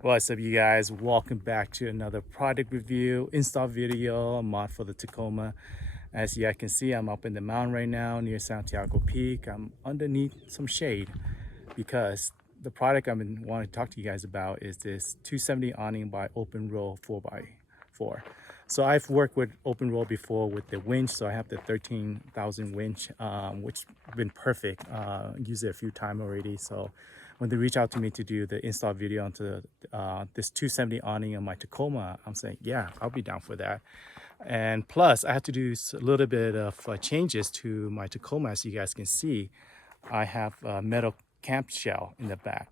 What's up, you guys? Welcome back to another product review install video. A mod for the Tacoma. As you guys can see, I'm up in the mountain right now near Santiago Peak. I'm underneath some shade because the product I've been wanting to talk to you guys about is this 270 awning by Openroad4WD. So I've worked with Openroad before with the winch, so I have the 13,000 winch, which has been perfect. Used it a few times already. So when they reach out to me to do the install video onto this 270 awning on my Tacoma, I'm saying, yeah, I'll be down for that. And plus, I had to do a little bit of changes to my Tacoma. As you guys can see, I have a metal camp shell in the back.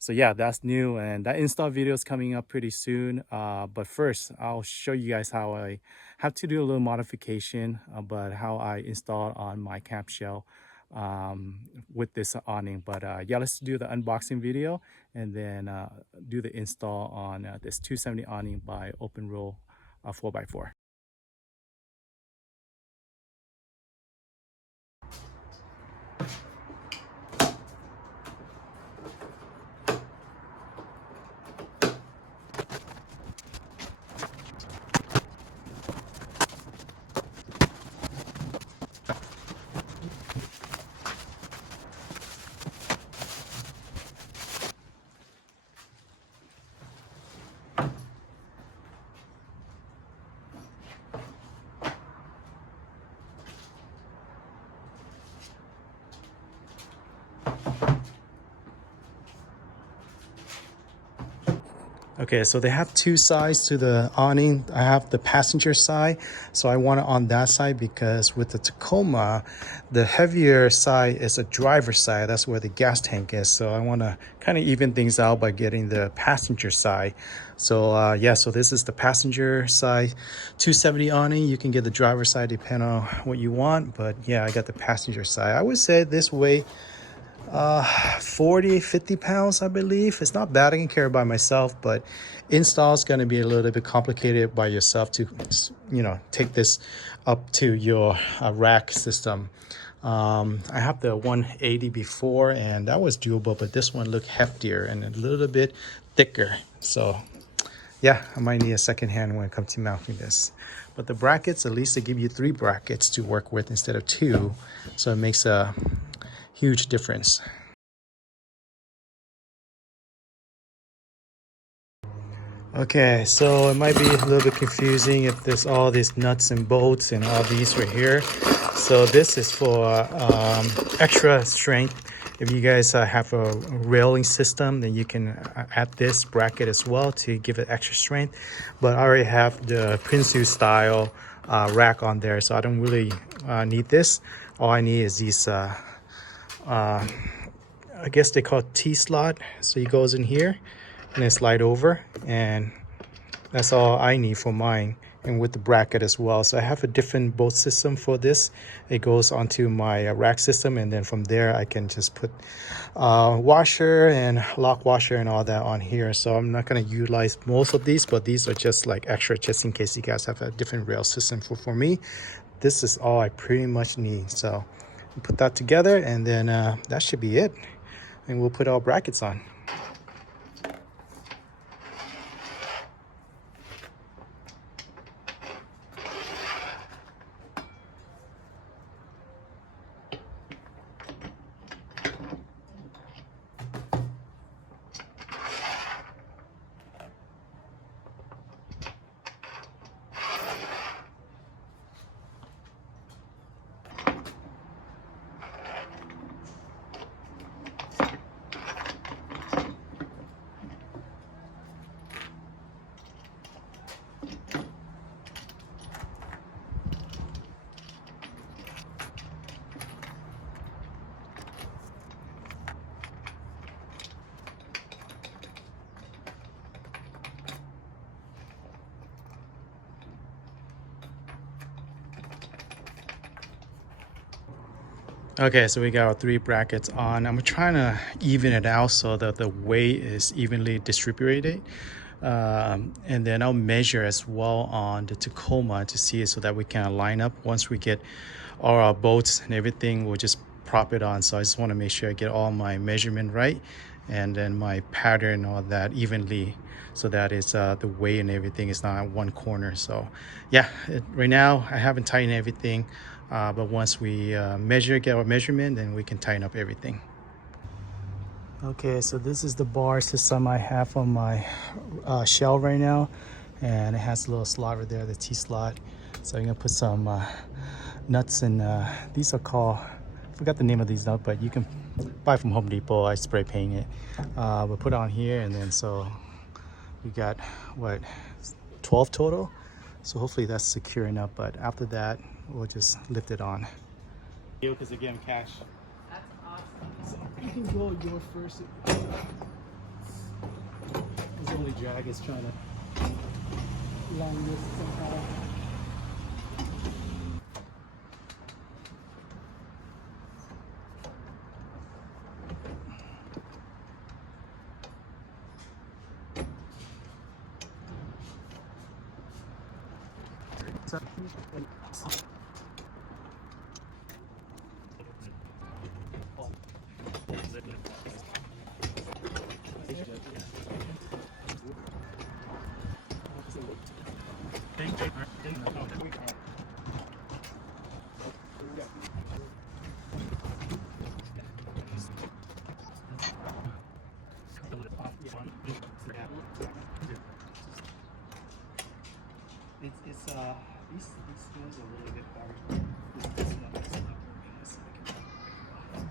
So yeah, that's new, and that install video is coming up pretty soon. But first, I'll show you guys how I have to do a little modification, but how I installed on my camp shell with this awning. But yeah, let's do the unboxing video and then do the install on this 270 awning by Openroad 4x4. Okay, so they have two sides to the awning. I have the passenger side, so I want it on that side because with the Tacoma, the heavier side is a driver side. That's where the gas tank is. So I want to kind of even things out by getting the passenger side. So yeah, so this is the passenger side 270 awning. You can get the driver side depending on what you want, but yeah, I got the passenger side. I would say this way 40-50 pounds, I believe. It's not bad. I can carry by myself, but install is going to be a little bit complicated by yourself to, you know, take this up to your rack system. I have the 180 before, and that was doable, but this one looked heftier and a little bit thicker. So yeah, I might need a second hand when it comes to mounting this. But the brackets, at least they give you 3 brackets to work with instead of 2, so it makes a huge difference. Okay, so it might be a little bit confusing if there's all these nuts and bolts and all these right here. So this is for extra strength. If you guys have a railing system, then you can add this bracket as well to give it extra strength. But I already have the Prinsu style rack on there, so I don't really need this. All I need is these I guess they call it T-slot. So it goes in here and then slide over, and that's all I need for mine, and with the bracket as well. So I have a different bolt system for this. It goes onto my rack system, and then from there I can just put washer and lock washer and all that on here. So I'm not going to utilize most of these, but these are just like extra, just in case you guys have a different rail system. For me, this is all I pretty much need. So put that together, and then that should be it, and we'll put our brackets on. Okay, so we got our 3 brackets on. I'm trying to even it out so that the weight is evenly distributed. And then I'll measure as well on the Tacoma to see it so that we can line up. Once we get all our bolts and everything, we'll just prop it on. So I just want to make sure I get all my measurement right. and then my pattern, all that evenly, so that it's the weight and everything is not at one corner. So yeah, right now I haven't tightened everything, but once we get our measurement, then we can tighten up everything. Okay, so this is the bar system I have on my shell right now, and it has a little slot right there, the T slot. So I'm gonna put some nuts in. These are called, I forgot the name of these nuts, but you can buy from Home Depot. I spray paint it. We'll put it on here, and then so we got what, 12 total. So hopefully that's secure enough. But after that, we'll just lift it on. Because again, cash. That's awesome. So you can go first. This only drag is trying to line this somehow. These screws are a little bit hard. This one is not working. Let's see if I can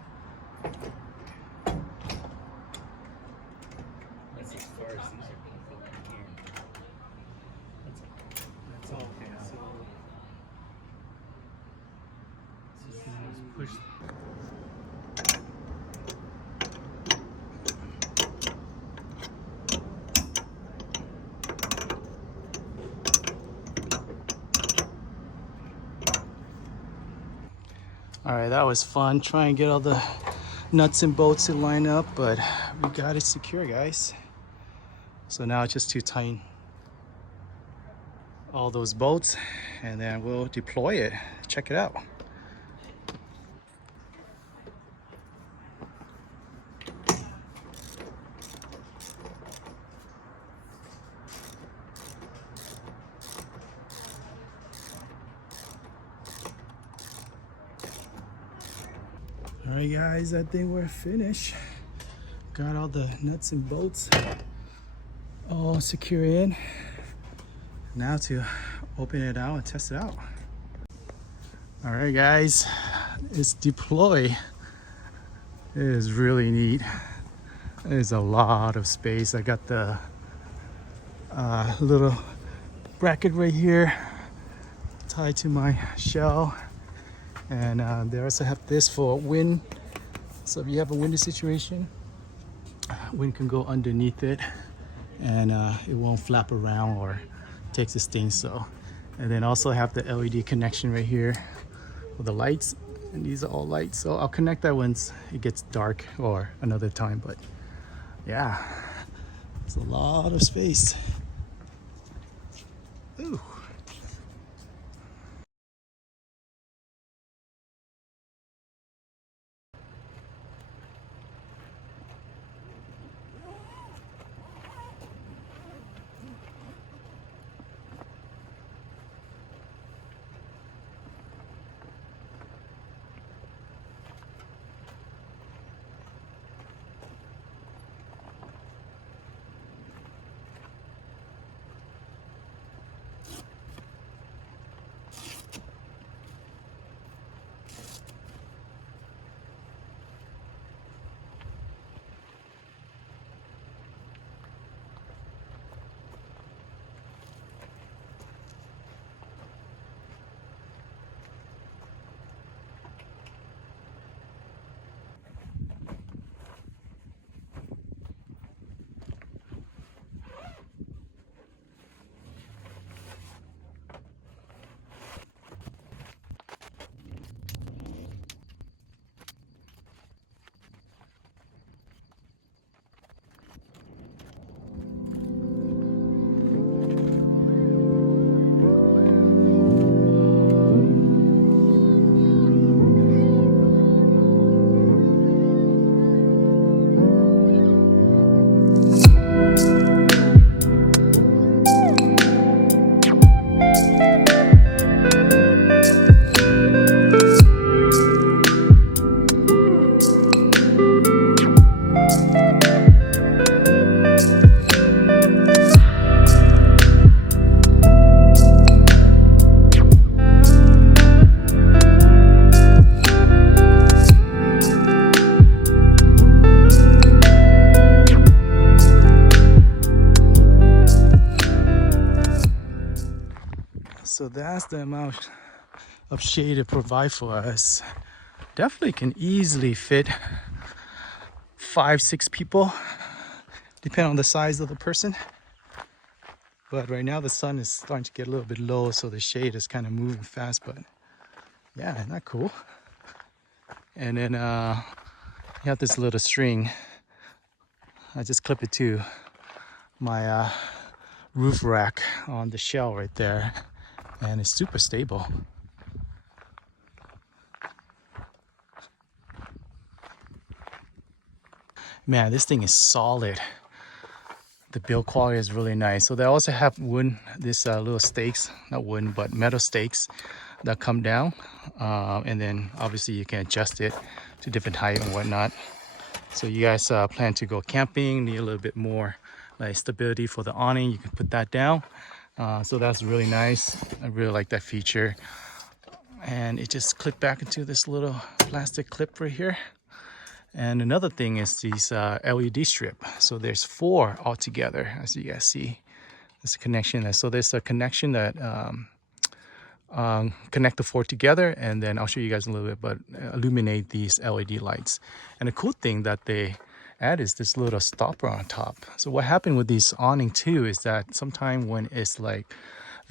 that's as far as these are going to go in here. That's all okay. So push. All right, that was fun. Try and get all the nuts and bolts to line up, but we got it secure, guys. So now it's just to tighten all those bolts, and then we'll deploy it. Check it out. All right, guys, I think we're finished. Got all the nuts and bolts all secure in. Now to open it out and test it out. All right, guys, it's deployed. It is really neat. There's a lot of space. I got the little bracket right here tied to my shell. And they also have this for wind. So if you have a windy situation, wind can go underneath it, and it won't flap around or take the sting. So, and then also have the LED connection right here with the lights, and these are all lights. So I'll connect that once it gets dark or another time. But yeah, it's a lot of space. Ooh. So that's the amount of shade it provides for us. Definitely can easily fit 5-6 people, depending on the size of the person. But right now the sun is starting to get a little bit low, so the shade is kind of moving fast. But yeah, isn't that cool? And then you have this little string. I just clip it to my roof rack on the shell right there, and it's super stable. Man, this thing is solid. The build quality is really nice. So they also have wood, this little stakes, not wooden, but metal stakes that come down. And then obviously you can adjust it to different height and whatnot. So you guys plan to go camping, need a little bit more like stability for the awning, you can put that down. So that's really nice. I really like that feature. And it just clipped back into this little plastic clip right here. And another thing is these LED strip. So there's 4 altogether, as you guys see. There's a connection there. So there's a connection that connect the 4 together, and then I'll show you guys in a little bit, but illuminate these LED lights. And the cool thing that they add is this little stopper on top. So what happened with these awning too is that sometime when it's like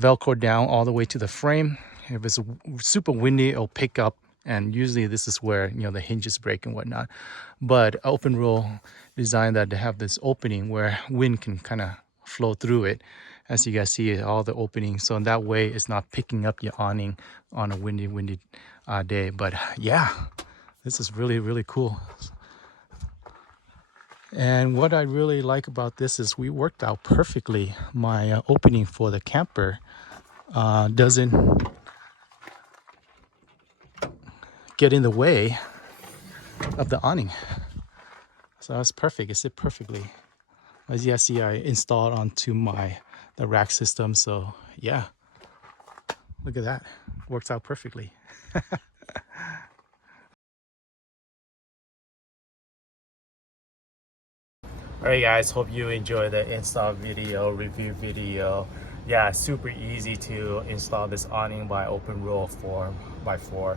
Velcro down all the way to the frame, if it's super windy, it'll pick up. And usually this is where, you know, the hinges break and whatnot. But Openroad designed that to have this opening where wind can kind of flow through it. As you guys see, all the openings. So in that way, it's not picking up your awning on a windy day. But yeah, this is really, really cool. And what I really like about this is we worked out perfectly. My opening for the camper doesn't get in the way of the awning. So that's perfect. It sit perfectly. As you guys see, I installed onto the rack system. So yeah, look at that. Works out perfectly. Alright guys, hope you enjoy the install video, review video. Yeah, super easy to install this awning by Openroad 4x4.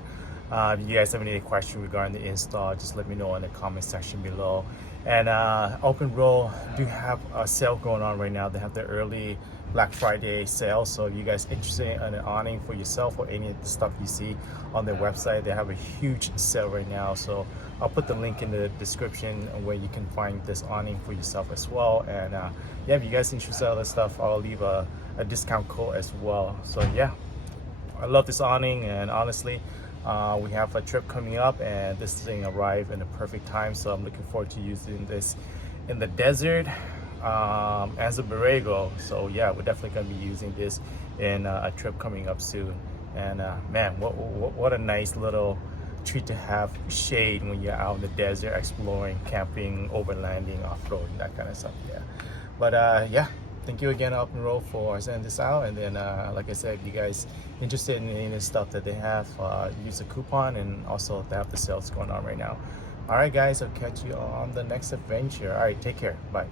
If you guys have any questions regarding the install, just let me know in the comment section below. And Openroad do have a sale going on right now. They have the early Black Friday sale. So if you guys interested in an awning for yourself or any of the stuff you see on their website, they have a huge sale right now. So I'll put the link in the description where you can find this awning for yourself as well. And yeah, if you guys interested in all this stuff, I'll leave a discount code as well. So yeah, I love this awning, and honestly, we have a trip coming up and this thing arrived in the perfect time, so I'm looking forward to using this in the desert as a Borrego. So yeah, we're definitely going to be using this in a trip coming up soon. And man, what a nice little treat to have shade when you're out in the desert exploring, camping, overlanding, off-roading, that kind of stuff. Yeah, but yeah, thank you again, Openroad, for sending this out. And then like I said, if you guys interested in any of the stuff that they have, use a coupon, and also they have the sales going on right now. All right guys, I'll catch you on the next adventure. All right, take care. Bye.